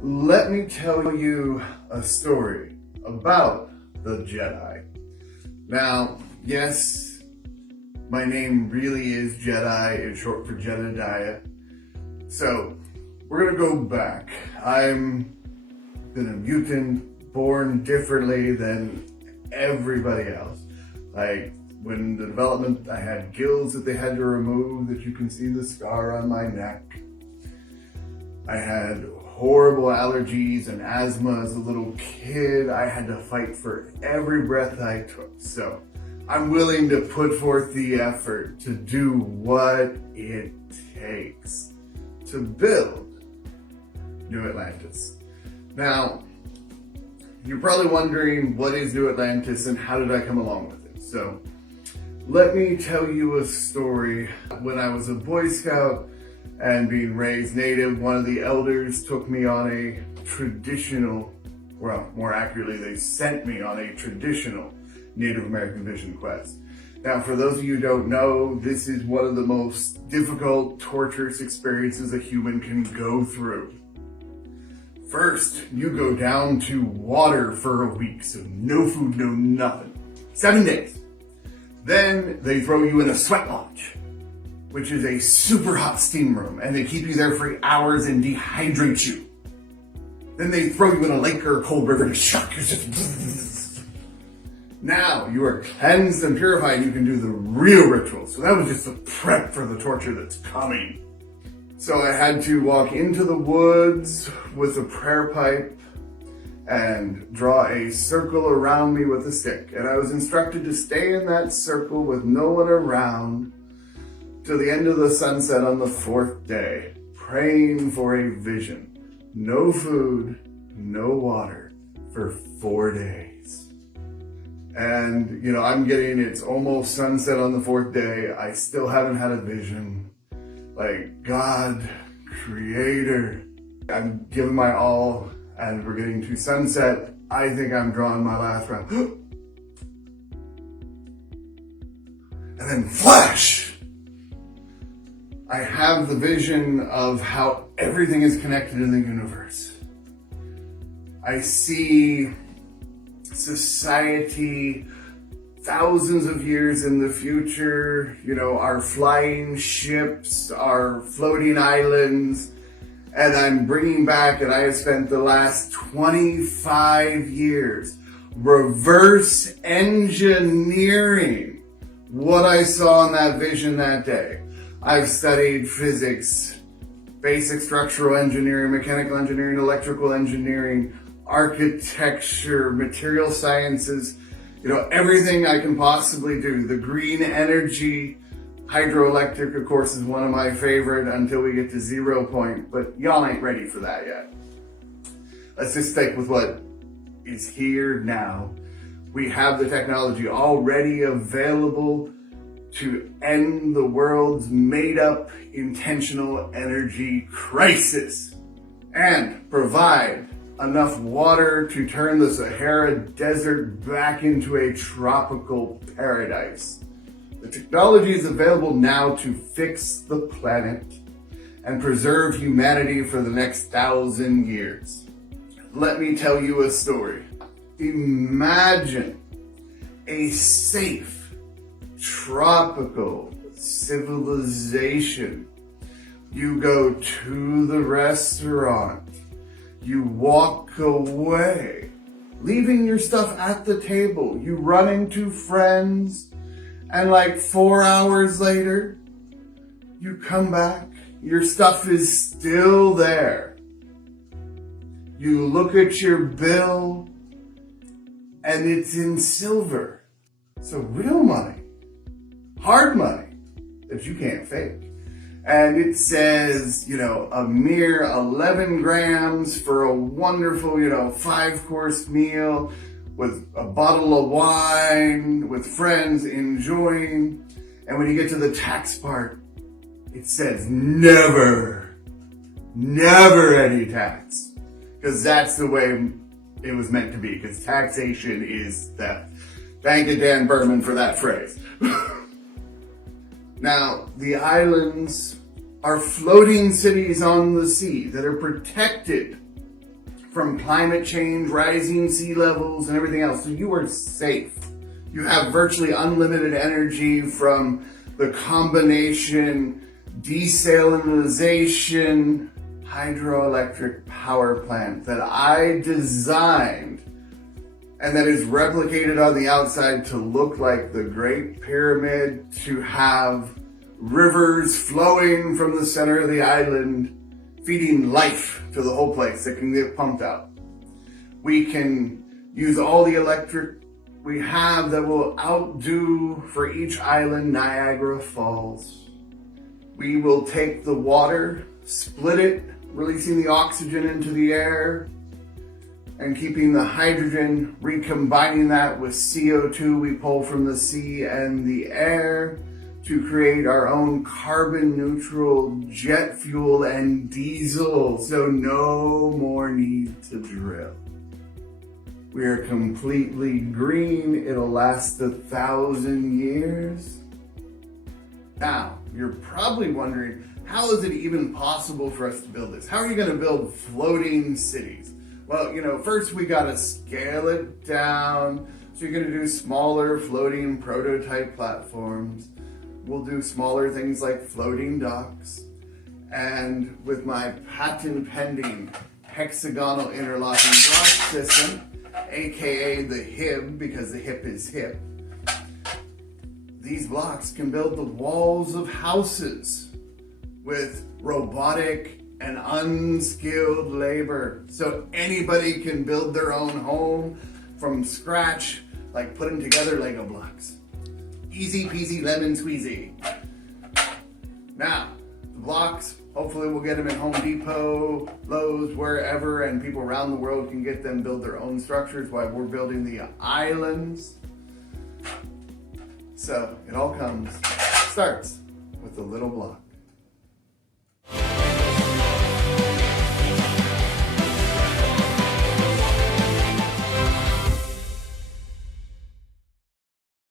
Let me tell you a story about the Jedi. Now, yes, my name really is Jedi. It's short for Jedediah. So, we're gonna go back. I'm been a mutant, born differently than everybody else. Like, when the development, I had gills that they had to remove, that you can see the scar on my neck. I had horrible allergies and asthma as a little kid. I had to fight for every breath I took. So I'm willing to put forth the effort to do what it takes to build New Atlantis. Now, you're probably wondering, what is New Atlantis and how did I come along with it? So let me tell you a story. When I was a Boy Scout and being raised Native, one of the elders took me on a traditional, well, more accurately, they sent me on a traditional Native American vision quest. Now, for those of you who don't know, this is one of the most difficult, torturous experiences a human can go through. First, you go down to water for a week, so no food, no nothing. 7 days. Then they throw you in a sweat lodge, which is a super hot steam room, and they keep you there for hours and dehydrate you. Then they throw you in a lake or a cold river to shock you. Now you are cleansed and purified, and you can do the real rituals. So that was just the prep for the torture that's coming. So I had to walk into the woods with a prayer pipe and draw a circle around me with a stick. And I was instructed to stay in that circle with no one around till the end of the sunset on the 4th day, praying for a vision. No food, no water for 4 days. And, it's almost sunset on the 4th day. I still haven't had a vision. Like, God, creator, I'm giving my all, and we're getting to sunset. I think I'm drawing my last round. And then flash! I have the vision of how everything is connected in the universe. I see society thousands of years in the future, our flying ships, our floating islands, and I'm bringing back, and I have spent the last 25 years reverse engineering what I saw in that vision that day. I've studied physics, basic structural engineering, mechanical engineering, electrical engineering, architecture, material sciences, everything I can possibly do. The green energy, hydroelectric, of course, is one of my favorite until we get to 0 point, but y'all ain't ready for that yet. Let's just stick with what is here now. We have the technology already available to end the world's made-up intentional energy crisis and provide enough water to turn the Sahara Desert back into a tropical paradise. The technology is available now to fix the planet and preserve humanity for the next 1,000 years. Let me tell you a story. Imagine a safe, tropical civilization. You go to the restaurant. You walk away, leaving your stuff at the table. You run into friends, and like 4 hours later, you come back. Your stuff is still there. You look at your bill, and it's in silver. So real money, hard money that you can't fake. And it says, a mere 11 grams for a wonderful, 5-course meal with a bottle of wine, with friends enjoying. And when you get to the tax part, it says never any tax. Because that's the way it was meant to be, because taxation is theft. Thank you, Dan Berman, for that phrase. Now, the islands are floating cities on the sea that are protected from climate change, rising sea levels, and everything else. So you are safe. You have virtually unlimited energy from the combination desalinization hydroelectric power plant that I designed and that is replicated on the outside to look like the Great Pyramid, to have rivers flowing from the center of the island, feeding life to the whole place that can get pumped out. We can use all the electric we have that will outdo for each island Niagara Falls. We will take the water, split it, releasing the oxygen into the air, and keeping the hydrogen, recombining that with CO2 we pull from the sea and the air to create our own carbon neutral jet fuel and diesel, so no more need to drill. We are completely green. It'll last 1,000 years. Now, you're probably wondering, how is it even possible for us to build this? How are you going to build floating cities? Well, first we got to scale it down. So you're going to do smaller floating prototype platforms. We'll do smaller things like floating docks. And with my patent pending hexagonal interlocking block system, aka the HIB, because the hip is hip, these blocks can build the walls of houses with robotic and unskilled labor. So anybody can build their own home from scratch, like putting together Lego blocks. Easy peasy lemon squeezy. Now, the blocks, hopefully we'll get them in Home Depot, Lowe's, wherever, and people around the world can get them, build their own structures while we're building the islands. So it all starts with a little block.